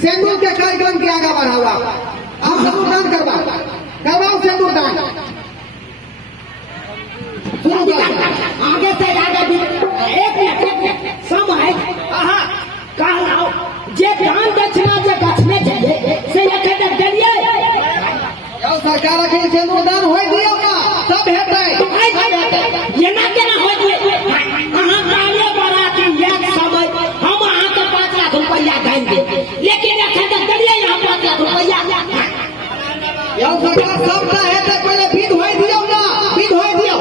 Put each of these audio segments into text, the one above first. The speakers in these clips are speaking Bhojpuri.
सिंदूर के कार्यक्रम के आगे बढ़ावा आप सिंदूर दान करवाओ सिंदूर दान आगे से आगे एक समय कहलाओ जे दान दक्षिणा जे गछने चाहिए से एखन तक देलिए सरकार के सिंदूर दान होय दियो ना सब हेतै एना केना होय दिए अहाँ काले बराती एक समय हम अहाँ के 5 लाख रुपया दान दे लेकिन एखन तक देलिए यहाँ 5 लाख रुपया सरकार सबटा हेतै पहले विध होय दियो ना विध होय दियो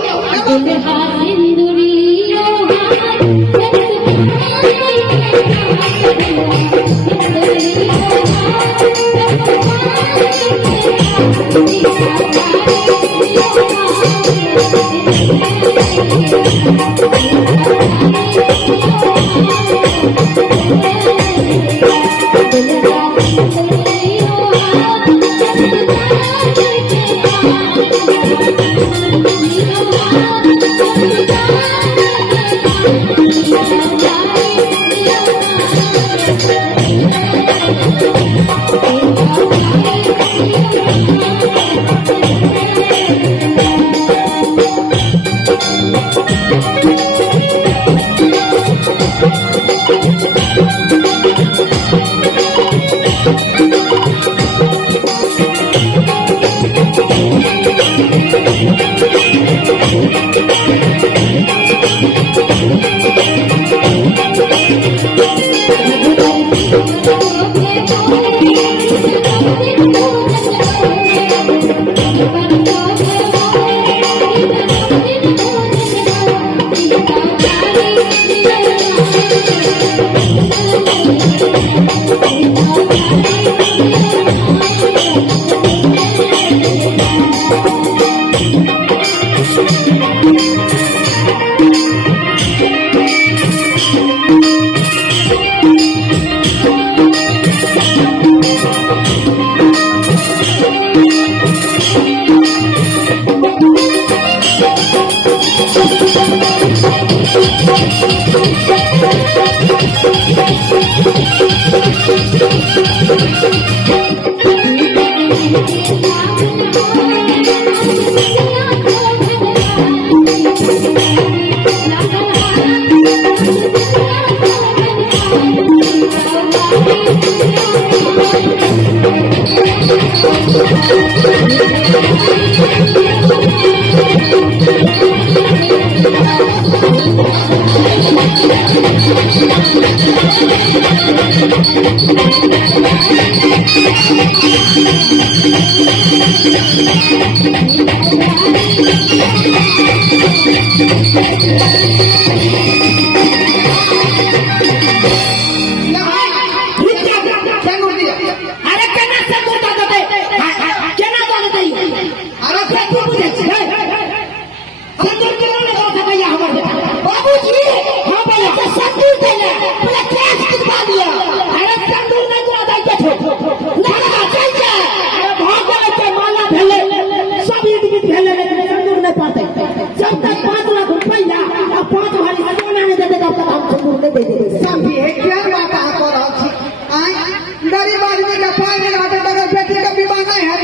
गरीब आदमी के पाई में हाथ लगा बेटी का विवाह नहीं है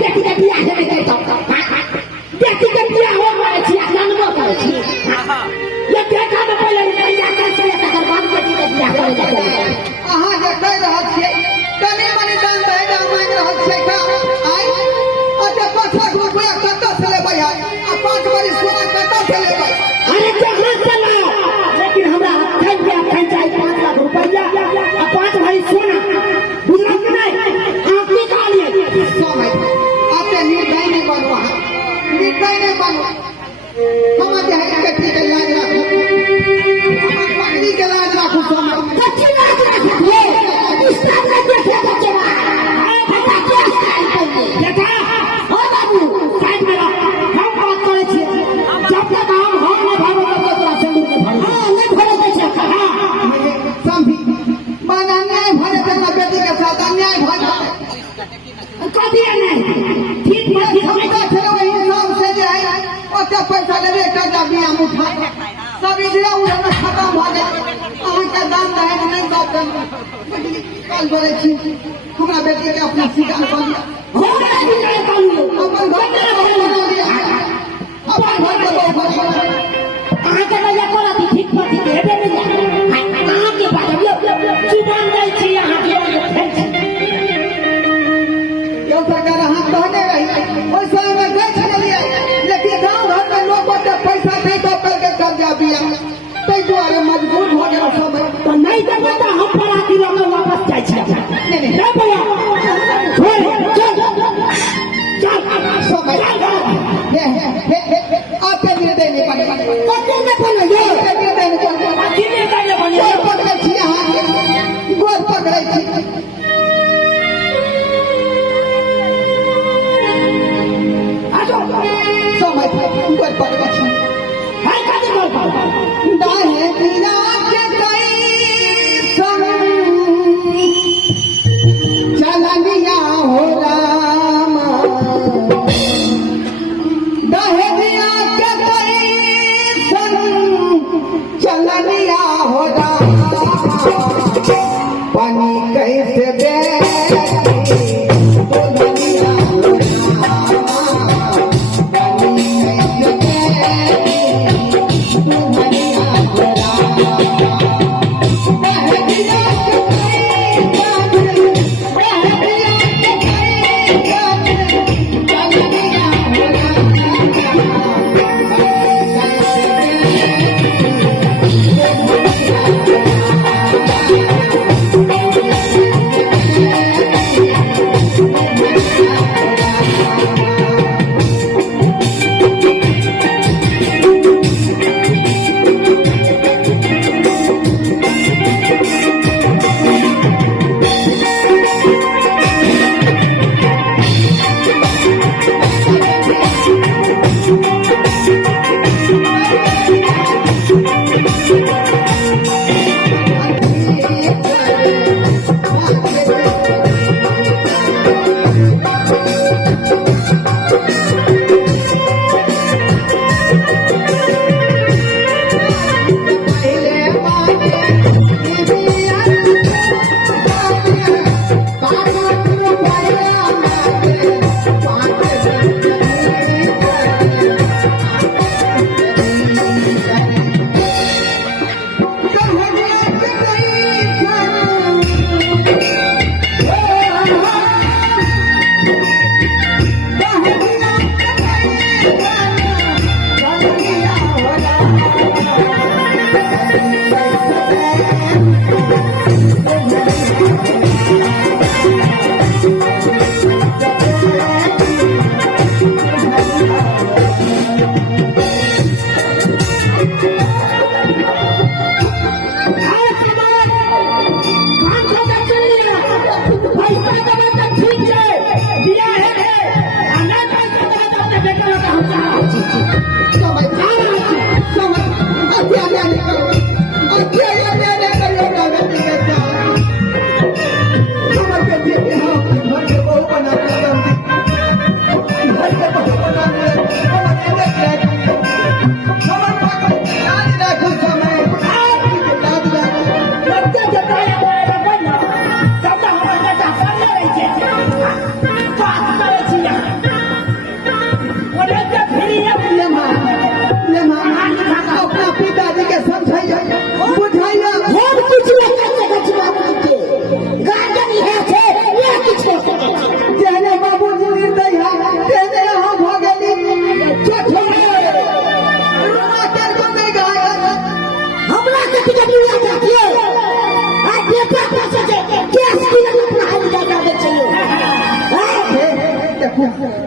बेटी का बियाह है बेटी का बियाह हो गए छी जन्म करे छी ये देखा में पहले रुपया कैसे तकर बाद बेटी का बियाह करे जाते अहां जे कह रहल छी कनी मनी दान दे दा मांग रहल छी का आई अते 5 लाख रुपया कत से लेबै आ 5 बारी सोना कत से लेबै अरे कहां से लाओ लेकिन हमरा अखन के अखन चाहिए 5 लाख रुपया आ 5 भाई सोना बुझल कि नहीं आप निकालिए समय आपके निर्दय नहीं बनवा नहीं मानो हम के है कट्टी के लाज रखो हम पगड़ी के लाज रखो समय कच्ची लाज रखिए इस तरह से देखे बच्चे बता क्या स्टाइल करिए देखा हो बाबू साइड में रहो हम बात करे छी जब तक हम नहीं भागो तब तक तोरा संदूक के भागो हां नहीं भरे दे छै हां समझी बना न्याय भरे तेरा बेटी के साथ अन्याय भरे कभी नहीं ठीक बात हम का चलो हिसाब से जे है ओते पैसा लेबे कर्जा बिया मुठा सब इधर उधर में खत्म भ गए अहाँ के दाम रहे नहीं दो कल बोले छी हमरा बेटी के अपना स्वीकार कर लिया हो गया कानून अपन घर में बना दिया अपन घर में बना अहाँ के लगे कोला ठीक बात देबे नहीं अहाँ के बात जुबान दै छी अहाँ के यो सरकार हाथ कहने रही ओइ समय में गए चलिए लेकिन गांव घर में लोग को पैसा नहीं दो करके कर्जा दिया तै दुआरे मजबूर हो गया सब तो नहीं देबे तो हम पराती लोग वापस जाय छी नहीं नहीं भैया छोड़ चल समय आपके निर्णय नहीं पड़ेगा पत्ते में बोलो ये निर्णय नहीं पड़ेगा किने काने बने गोर पकड़े छी अहाँ गोर पकड़े छी समय गोर पकड़े छी हाय काने बोल दाहे दिया के कई संग चलनिया हो राम दाहे दिया के कई संग चलनिया हो राम पानी कैसे दे दुनिया हो राम पानी कैसे दे दुनिया हो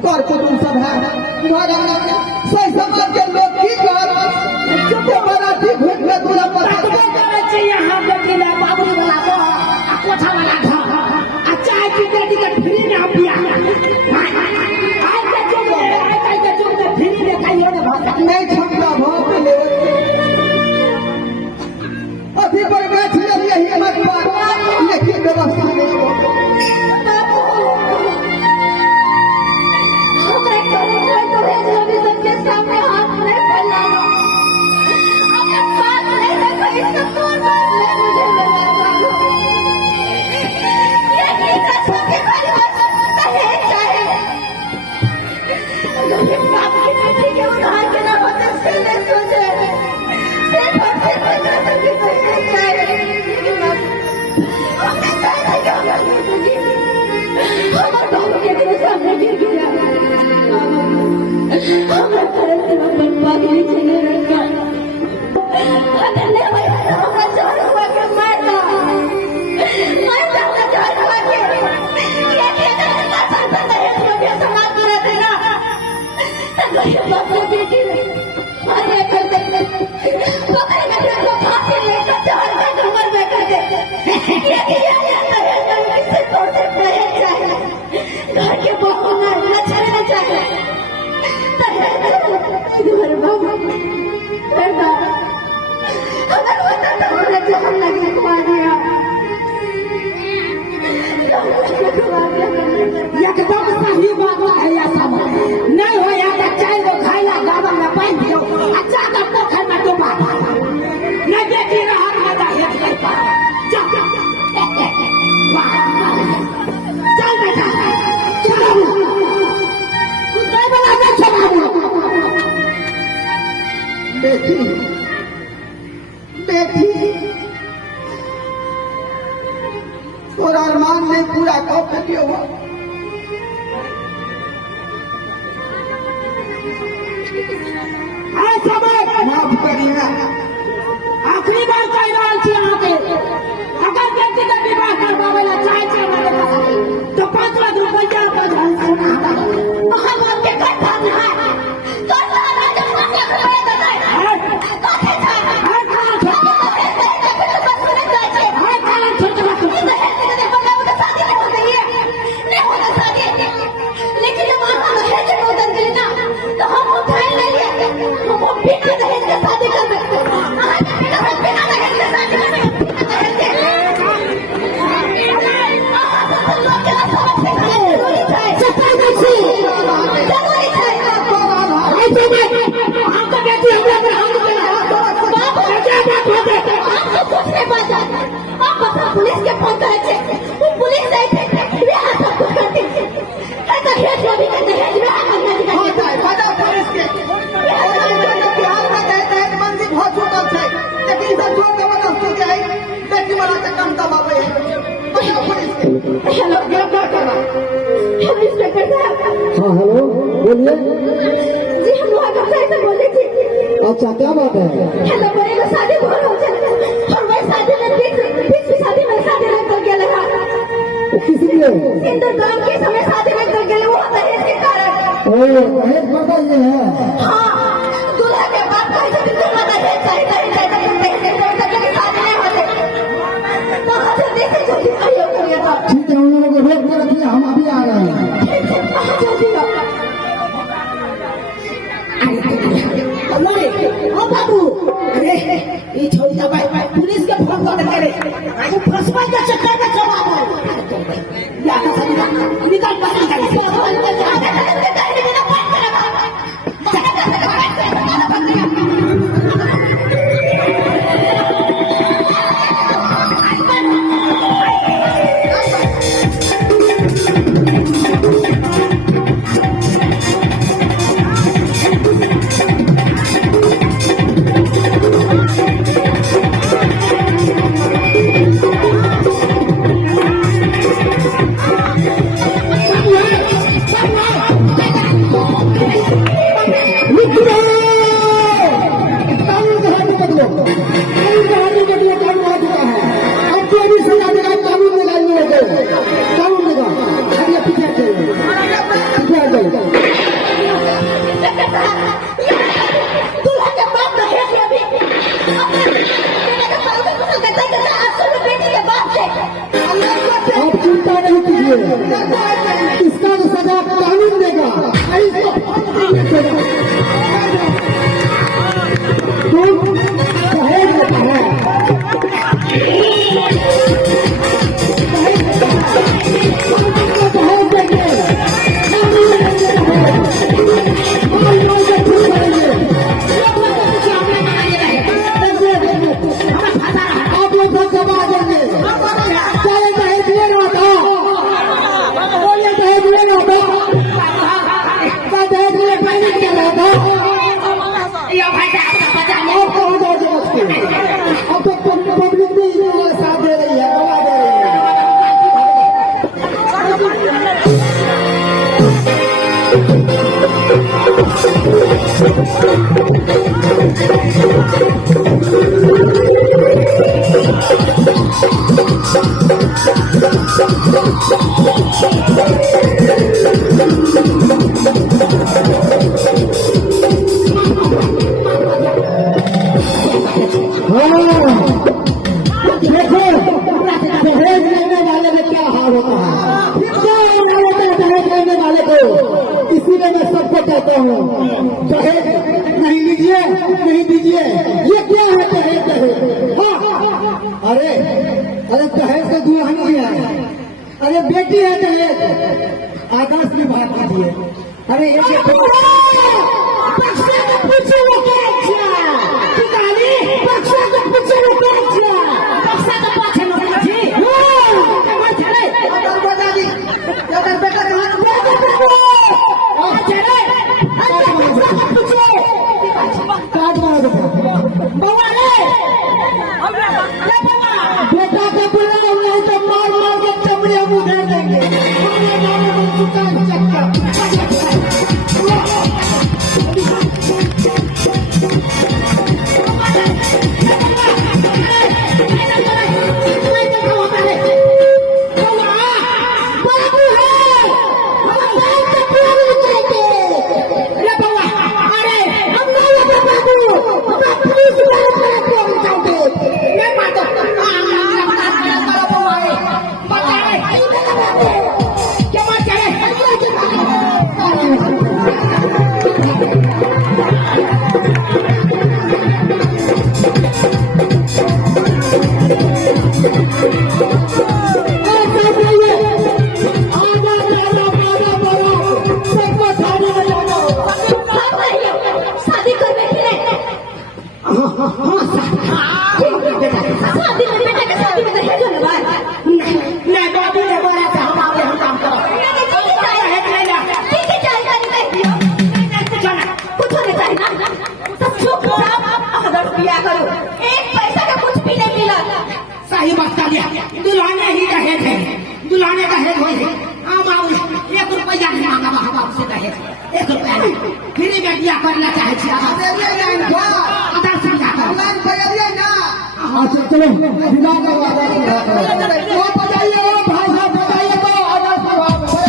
कर को तुम सब है समाज के लोग की कर जो बराती घूम के दूल्हा पर तकबो करे छै यहाँ बेटी ला बाबू वाला को आ कोठा वाला घर आ चाय की बेटी के फ्री में आप पिया आज के जुग में फ्री में खाइयो ने भात नहीं छपता भाव पे ले अभी पर बैठ ले हिम्मत पर लेकिन व्यवस्था नहीं हो हमें करे तो भेज रवि सबके सामने हाथ नहीं फैलाना अपने बात नहीं देखो इसका कौन बात नहीं मुझे लगाना ये की कसम के परिवार का है चाहे गरीब बाप की बेटी के उधार के ना होते से नहीं सोचे सिर्फ और सिर्फ कसम की नहीं चाहे हमने चाहे कि हमारे बाबू के दिल सामने गिर गिरा हमारे तरफ से अपन पागली चले रखा अगर नहीं भाई तो हमारा जोर हुआ के मरना हमारा जोर हुआ के ये कहता है ना संता है तो भी समाज पूरा देना तो गरीब बाप की बेटी मारे कर दे पकड़ के को फांसी लेकर चार का उम्र में कर दे ये किया जाता है तो किसी तौर से पहल चाहे घर के बहू ना छड़ना चाहे घर बाबू अगर होता तो उन्हें जहर लगने को आ गया एकदम सही बात है या सब नहीं हो या तो चाय लो खाइला गावा में पानी दियो अच्छा का पोखर में डुबा नहीं बेटी रहा मजा है कर पा जा चल बेटा चलो कुत्ते बना के चला बेटी बेटी और अरमान ने पूरा कर दिया हुआ हाँ समय माफ करिए आखिरी बार कह रहा थी यहाँ पे अगर बेटी का विवाह करवावेला चाहे तो 5 लाख रुपया का सोना हम आपके कट्ठा में है तो सारा जो माफिया खड़े कर रहे हैं कथे था हर खाना छोटा हर खाना छोटा लेकिन जब वहाँ दहेज में उतर गई ना तो हम उठाए नहीं हम बिना दहेज के शादी कर सकते बिना दहेज के शादी कर पुलिस के फोन करे थे वो पुलिस नहीं थे वे सब कुछ करते थे ऐसा हेज भी करते हैं वे करना दिखा होता है बड़ा पुलिस के बिहार में कहते हैं मंदिर बहुत छोटा है लेकिन सब छोड़ के बना तो क्या है बेटी वाला से कम दबाव है बड़ा पुलिस के हेलो गिरफ्तार करा हेलो इंस्पेक्टर साहब हाँ हेलो बोलिए जी हम वहाँ से बोले थे अच्छा क्या बात है हेलो मेरे को शादी बहुत हो जाए और मैं शादी में बीच शादी में शादी में कर गया लगा किस लिए सिंदूर दान के समय शादी में कर गया वो दहेज के कारण ओ दहेज बढ़ता ये है हाँ दूल्हा के बाद कहे जब दूल्हा दहेज चाहिए शादी नहीं होते तो जल्दी से जल्दी आइए करिए था ठीक है उन लोगों को रोक के रखिए हम अभी आ रहे हैं जल्दी ओ बाबू अरे ये छोड़ दे भाई पुलिस के फोन कर करे आज फंसवा के चक्कर में चला गया या तो सही निकाल पकड़ Yeah. पहले क्या रहा ये भाई साहब बचा लो अब कहाँ जाओगे बच्चे? अब तो पब्लिक भी तुम्हारे साथ दे रही है, गवा दे रही है। देखो दहेज लेने वाले में क्या हाल होता है, क्या हाल होता है दहेज लेने वाले को। इसीलिए मैं सबको कहता हूँ दहेज नहीं लीजिए, नहीं दीजिए। ये क्या है दहेज? दहेज हाँ, अरे अरे दहेज का दुल्हन भी है, अरे बेटी है दहेज, आकाश की बात कीजिए। अरे एक पक्षा के पीछे वो क्या किया ठिकानी पक्षा के पीछे वो क्या किया पक्षा के पाछे न पीछे कमर चले अगर बता दी अगर बेटा कहाँ और चले अरे पक्षा के पीछे काट मारा दो बाबा रे बेटा का बुलाओ, नहीं तो मार मार के चमड़िया मुझे देंगे। हमने नाम में चुका चक्का सही बात कर दिया दुल्हने ही दहेज है दुल्हने दहेज हो एक रुपया नहीं मांगा बाबा से दहेज 1 रुपया नहीं फिर में बिया करना चाहे छी आधार सुविधा अच्छा चलो विदा का वादा वो बताइए, वो भाई साहब बताइए तो आदर्श विभाग में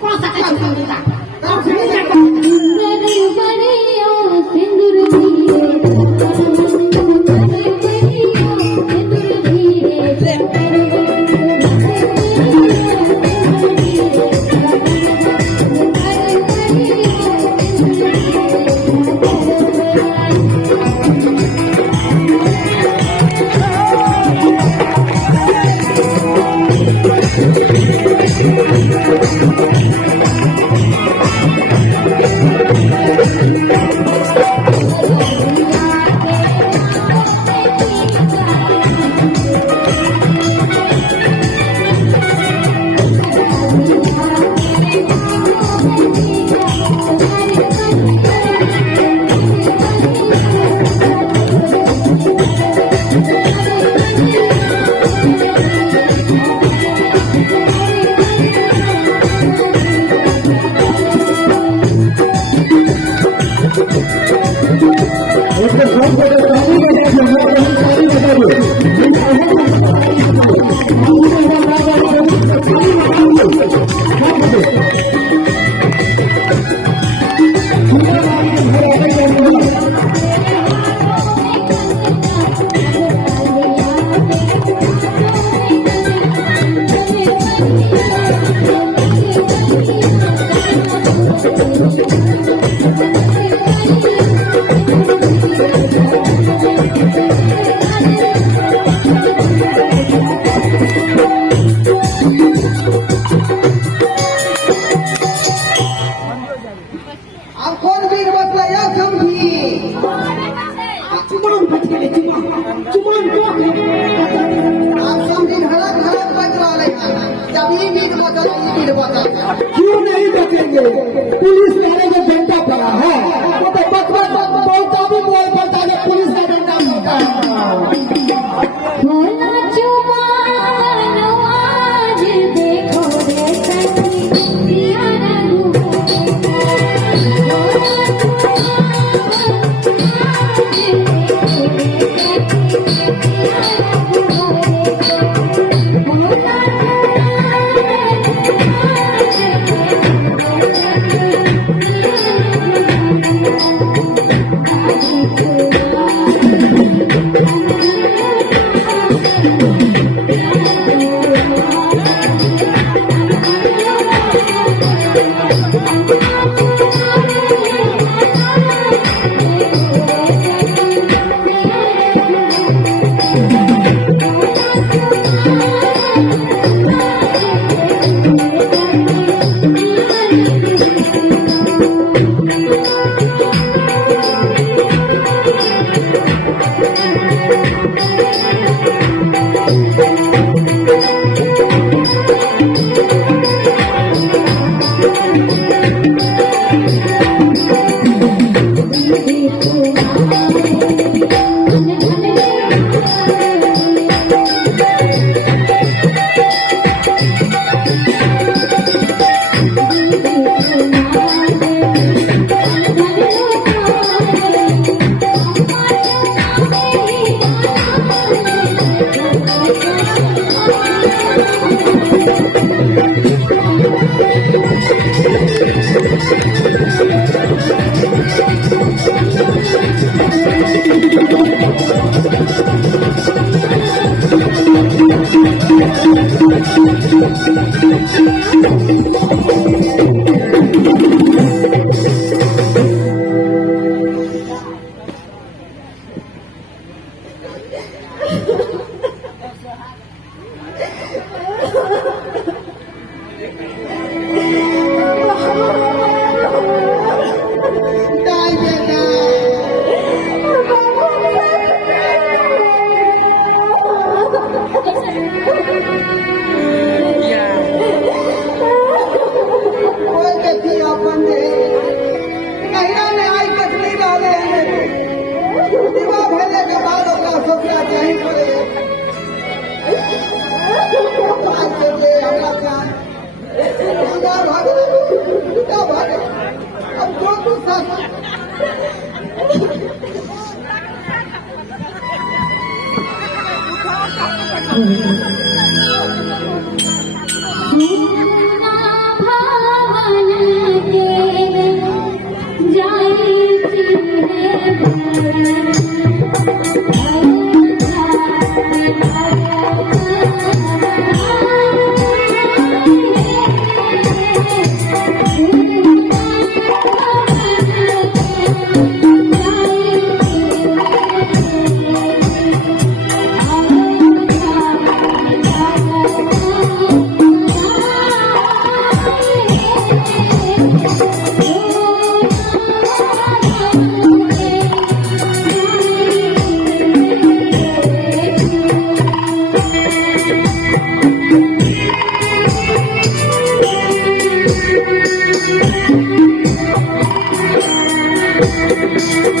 कौन सा संगीता Thank you. चुमान बच गए चुमान को आप समझी धड़क धड़क बज रहा है जब ये मीट बचा ये मीट बचा क्यों नहीं बचेंगे? पुलिस वाले जो डंडा पड़ा है वो तो बचपन पहुंचा भी बोल पड़ता है, पुलिस का डंडा होता है। भोला चुमान आज देखो रे सखी पिया रंग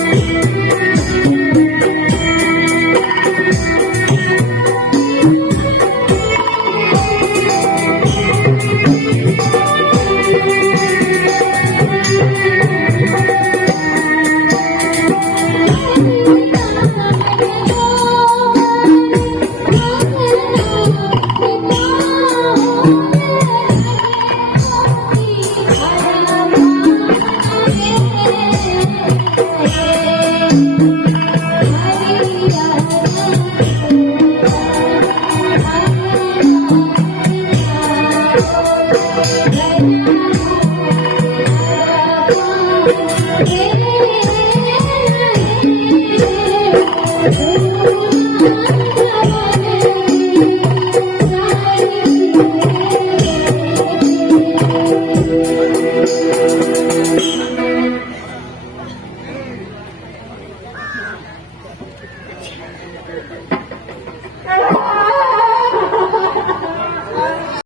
Thank you.